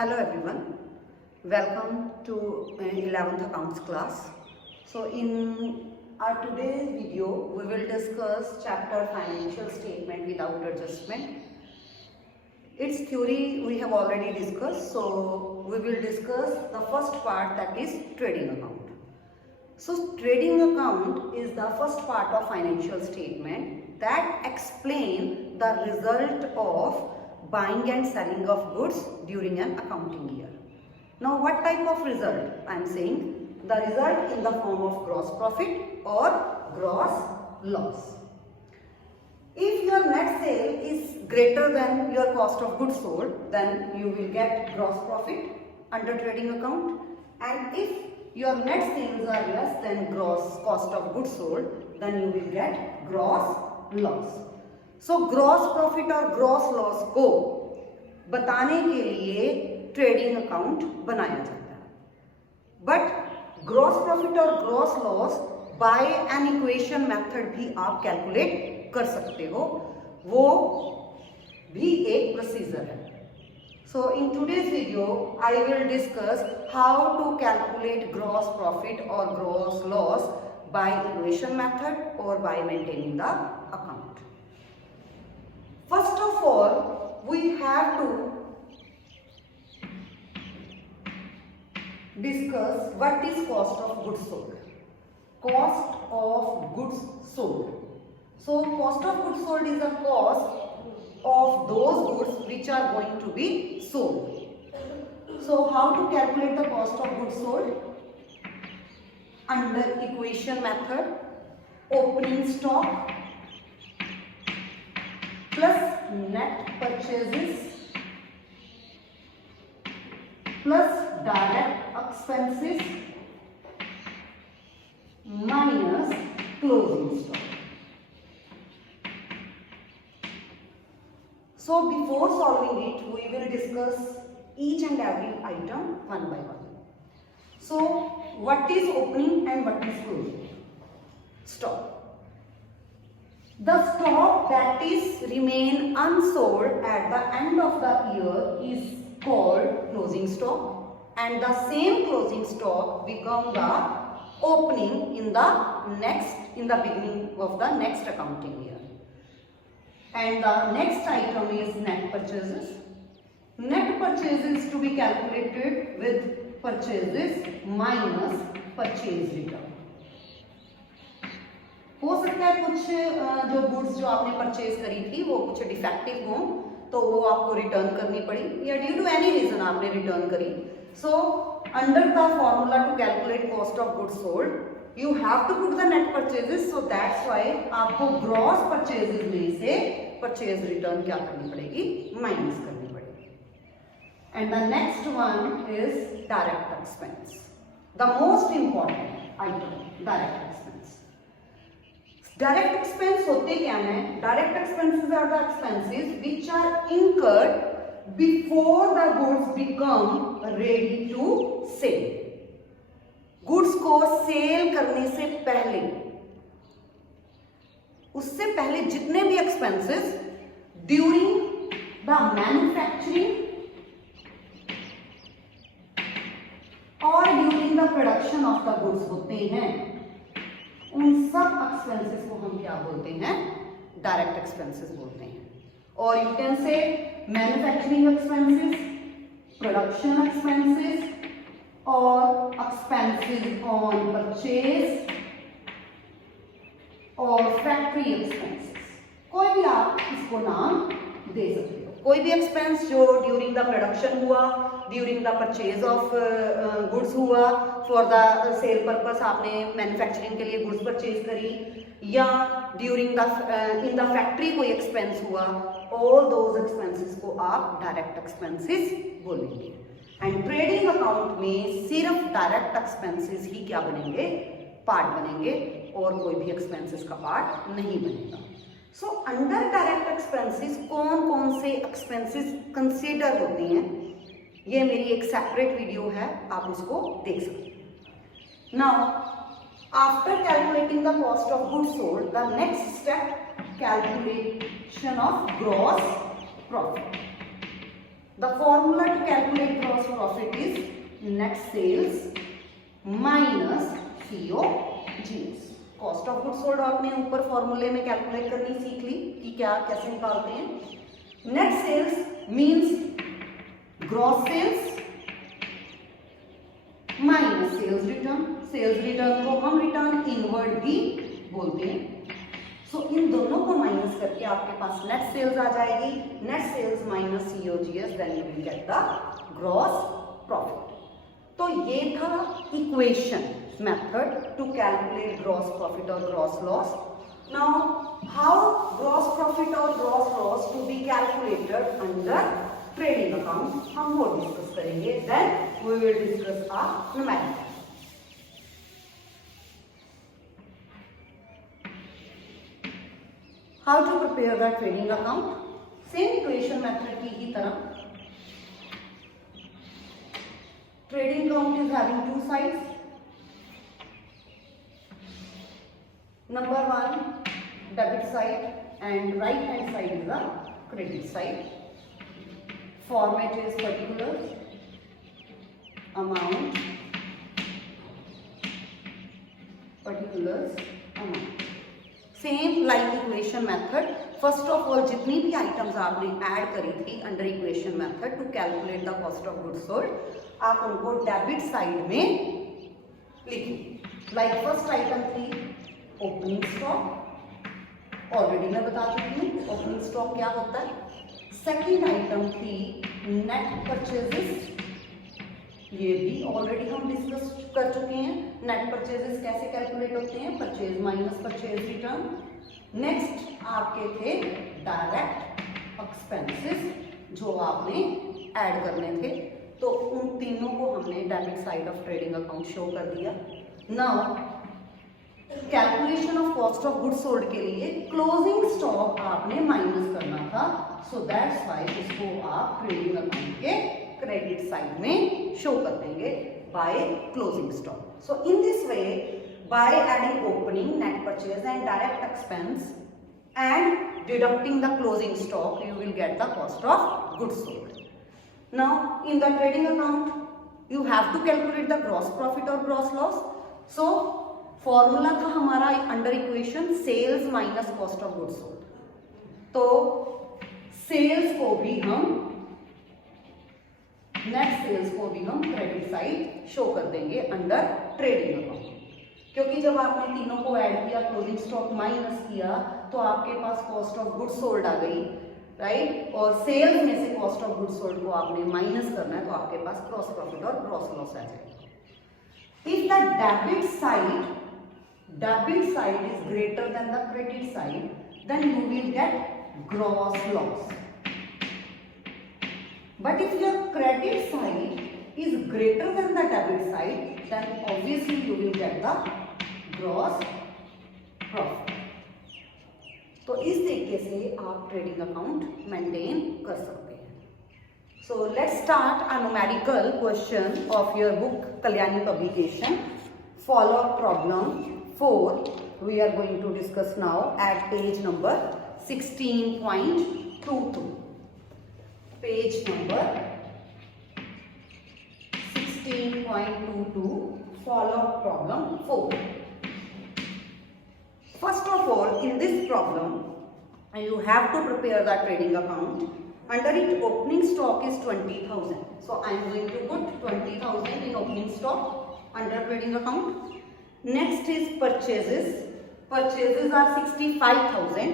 Hello everyone, welcome to 11th accounts class. So in our today's video we will discuss chapter financial statement without adjustment. Its theory we have already discussed, so we will discuss the first part, that is trading account. So trading account is the first part of financial statement that explain the result of buying and selling of goods during an accounting year. Now what type of result? I am saying the result in the form of gross profit or gross loss. If your net sale is greater than your cost of goods sold, then you will get gross profit under trading account, and if your net sales are less than gross cost of goods sold, then you will get gross loss. So gross profit और gross loss को बताने के लिए trading account बनाया जाता है, but gross profit और gross loss bye an equation method भी आप कैलकुलेट कर सकते हो, वो भी एक प्रोसीजर है. So in today's video I will discuss how to calculate gross profit और gross loss by equation method और by maintaining the account. First of all, we have to discuss what is cost of goods sold. Cost of goods sold. So, cost of goods sold is the cost of those goods which are going to be sold. So, how to calculate the cost of goods sold? Under equation method, opening stock plus net purchases plus direct expenses minus closing stock. So before solving it, we will discuss each and every item one by one. So what is opening and what is closing stock? The stock that is remain unsold at the end of the year is called closing stock, and the same closing stock become the opening in the beginning of the next accounting year. And the next item is net purchases. Net purchases to be calculated with purchases minus purchase return. हो सकता है कुछ जो गुड्स जो आपने परचेज करी थी वो कुछ डिफेक्टिव हो तो वो आपको रिटर्न करनी पड़ी, या ड्यू टू एनी रीजन आपने रिटर्न करी. So under the formula to calculate cost of goods sold you have to put the net purchases. So that's why आपको ग्रॉस परचेजेस में से परचेज रिटर्न क्या करनी पड़ेगी, माइनस करनी पड़ेगी. And the next one is direct expense, the most important item direct expense. Direct expense होते क्या हैं? Direct expenses are the expenses which are incurred before the goods become ready to sell. Goods को sell करने से पहले, उससे पहले जितने भी एक्सपेंसेस ड्यूरिंग द मैन्युफैक्चरिंग और during the production of the goods होते हैं, उन सब एक्सपेंसेस को हम क्या बोलते हैं? डायरेक्ट एक्सपेंसेस बोलते हैं. और you can say manufacturing expenses, production expenses और एक्सपेंसेस ऑन परचेज और फैक्ट्री एक्सपेंसेस. कोई भी आप इसको नाम दे सकते हो. कोई भी एक्सपेंस जो ड्यूरिंग द प्रोडक्शन हुआ, during the purchase of goods हुआ, फॉर द सेल पर्पस आपने मैन्युफैक्चरिंग के लिए गुड्स परचेज करी, या during the in the factory कोई एक्सपेंस हुआ, ऑल दोज एक्सपेंसेस को आप डायरेक्ट एक्सपेंसेस बोलेंगे. एंड ट्रेडिंग अकाउंट में सिर्फ डायरेक्ट एक्सपेंसेस ही क्या बनेंगे? पार्ट बनेंगे, और कोई भी एक्सपेंसेस का पार्ट नहीं बनेगा. सो अंडर डायरेक्ट एक्सपेंसेस कौन कौन से एक्सपेंसेस कंसीडर होते हैं, ये मेरी एक सेपरेट वीडियो है, आप उसको देख सकते हैं. Now after calculating the cost of goods sold, the next step calculation of gross profit. The formula to calculate gross profit is net sales minus COGS. Cost of goods sold आपने ऊपर फॉर्मूले में कैलकुलेट करनी सीख ली कि क्या कैसे निकालते हैं. Net sales means gross sales minus sales return. Sales return को हम रिटर्न इनवर्ड भी बोलते हैं. सो इन दोनों को माइनस करके आपके पास नेट सेल्स आ जाएगी. Net sales minus COGS, then you will get the gross profit. तो ये था equation method to calculate gross profit और gross loss. Now how gross profit और gross loss to be calculated under trading account हम वो discuss करेंगे. Then we will discuss a numerical. How to prepare the trading account? Same equation method की ही तरह. Trading account is having two sides. Number one, debit side, and right hand side is the credit side. Format is particulars, amount, particulars, amount. Same like equation method. First of all जितनी भी items आपने add करी थी under equation method to calculate the cost of goods sold, आप उनको debit side में लिखिए. Like first item थी ओपनिंग स्टॉक, ऑलरेडी मैं बता चुकी हूँ ओपनिंग स्टॉक क्या होता है. सेकेंड आइटम थी नेट परचेजेस, ये भी ऑलरेडी हम डिस्कस कर चुके हैं. नेट परचेजेस कैसे कैलकुलेट होते हैं, purchase minus purchase return. Next आपके थे डायरेक्ट एक्सपेंसेस जो आपने ऐड करने थे. तो उन तीनों को हमने debit side of trading account show कर दिया. Now calculation of cost of goods sold के लिए क्लोजिंग स्टॉक आपने माइनस करना था. सो दैट्स व्हाई इसको आप ट्रेडिंग अकाउंट के क्रेडिट साइड में शो कर देंगे by closing stock. So in this way by adding opening, net purchase and direct expense and deducting the closing stock you will get the cost of goods sold. Now in the trading account you have to calculate the gross profit और gross loss. So formula था हमारा under equation sales minus cost of goods sold. तो सेल्स को भी हम net sales को भी हम क्रेडिट साइड शो कर देंगे अंडर ट्रेडिंग अकाउंट. क्योंकि जब आपने तीनों को ऐड किया, क्लोजिंग स्टॉक माइनस किया, तो आपके पास कॉस्ट ऑफ गुड्स सोल्ड आ गई, राइट. और सेल्स में से कॉस्ट ऑफ गुड्स सोल्ड को आपने माइनस करना है, तो आपके पास ग्रॉस प्रॉफिट और ग्रॉस लॉस आ जाएगा. If the debit side is greater than the credit side, then you will get gross loss. But if your credit side is greater than the debit side, then obviously you will get the gross profit. तो इस तरीके से आप trading account maintain कर सकते हैं. So let's start a numerical question of your book Kalyani publication. Follow problem 4. We are going to discuss now at page number 16.22. Page number 16.22. Follow problem 4. First of all, in this problem, you have to prepare the trading account. Under it, opening stock is 20,000. So I am going to put 20,000 in opening stock under trading account. Next is purchases. Purchases are 65,000.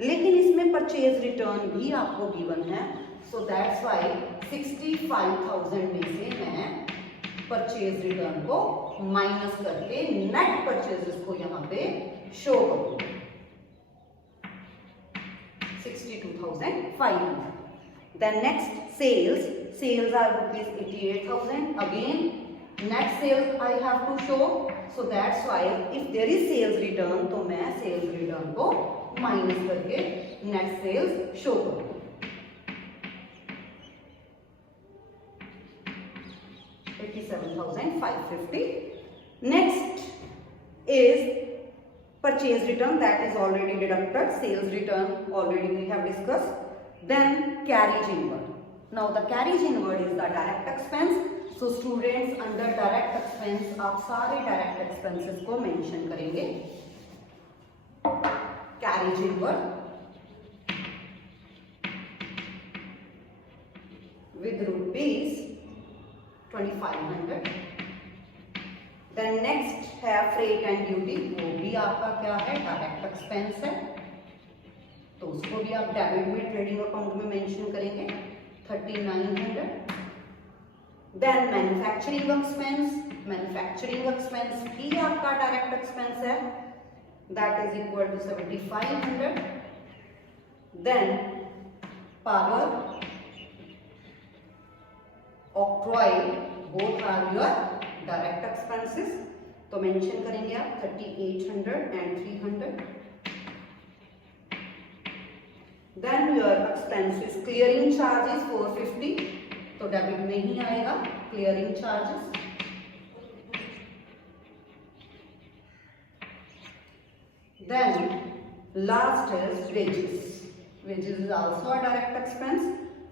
लेकिन इसमें purchase return भी आपको गिवन है. So that's why 65,000 में से मैं purchase return को माइनस करके नेट परचेजेस को यहाँ पे शो करूंगा 62,500. Then next sales are rupees 88,000. Again net sales I have to show. So that's why if there is sales return, तो मैं sales return को माइनस करके नेट सेल्स शो करूंगा. 87,550. Next is purchase return, that is already deducted. Sales return already we have discussed. Then carriage inward. Now the carriage inward is the direct expense. So students under direct expense आप सारे direct expenses को mention करेंगे. Carriage inward with rupees 2500. Then next है freight and duty, वो भी आपका क्या है, डायरेक्ट एक्सपेंस है, तो उसको भी आप डेबिट में ट्रेडिंग अकाउंट में मेंशन करेंगे 3900. देन मैन्युफैक्चरिंग एक्सपेंस भी आपका डायरेक्ट एक्सपेंस है, that is equal to 7500. Then power octroi both are your direct expenses, तो मेंशन करेंगे आप 3800 and 300. Then your expenses clearing charges 450, तो डेबिट में ही आएगा clearing charges. Then last is wages is also a direct expense,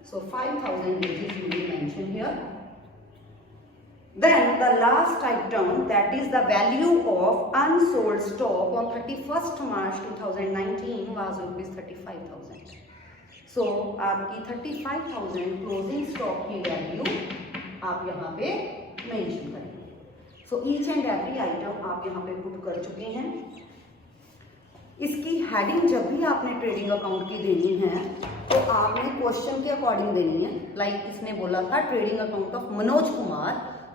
so 5000 wages you will mention here. Then the last item, that is the value of unsold stock on 31st March 2019 was rupees 35,000. So आपकी 35,000 closing stock की वैल्यू आप यहाँ पे मेंशन करेंगे. So each and every item आप यहाँ पे पुट कर चुके हैं. इसकी हेडिंग जब भी आपने ट्रेडिंग अकाउंट की देनी है तो आपने क्वेश्चन के अकॉर्डिंग देनी है. लाइक इसने बोला था trading account of Manoj Kumar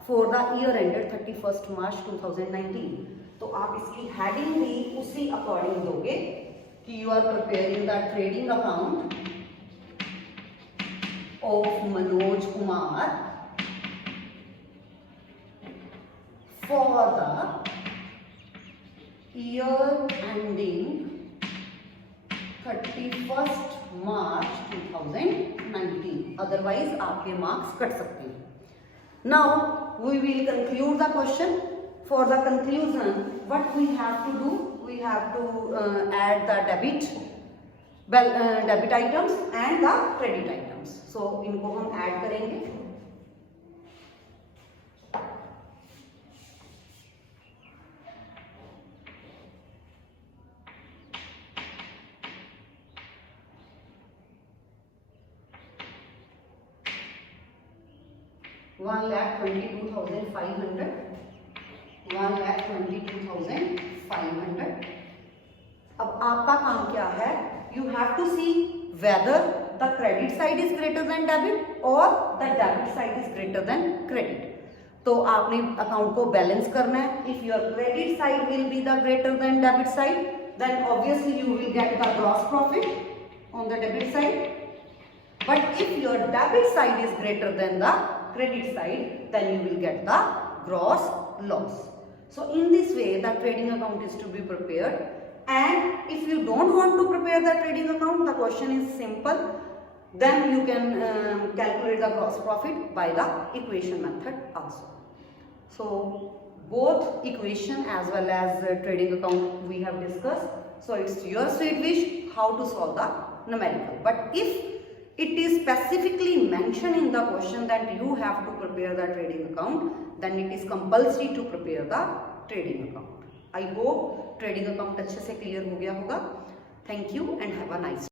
for the year ended 31st March 2019, तो आप इसकी हेडिंग भी उसी अकॉर्डिंग दोगे कि you are preparing the trading account of Manoj Kumar for the year ending 31st March 2019. Otherwise आपके मार्क्स कट सकते हैं. Now we will conclude the question. For the conclusion, what we have to do? We have to add the debit items and the credit items. So इनको हम add करेंगे. One lakh 22,500, 1,22,500. अब आपका काम क्या है? You have to see whether the credit side is greater than debit और the debit side is greater than credit. तो आपने अकाउंट को बैलेंस करना है. If your credit side will be the greater than debit side, then obviously you will get the gross profit on the debit side. But if your debit side is greater than the credit side, then you will get the gross loss. So in this way the trading account is to be prepared. And if you don't want to prepare the trading account, the question is simple, then you can calculate the gross profit by the equation method also. So both equation as well as trading account we have discussed. So it's your sweet wish how to solve the numerical. But if it is specifically mentioned in the question that you have to prepare the trading account, then it is compulsory to prepare the trading account. I hope trading account अच्छे से clear हो गया होगा. Thank you and have a nice day.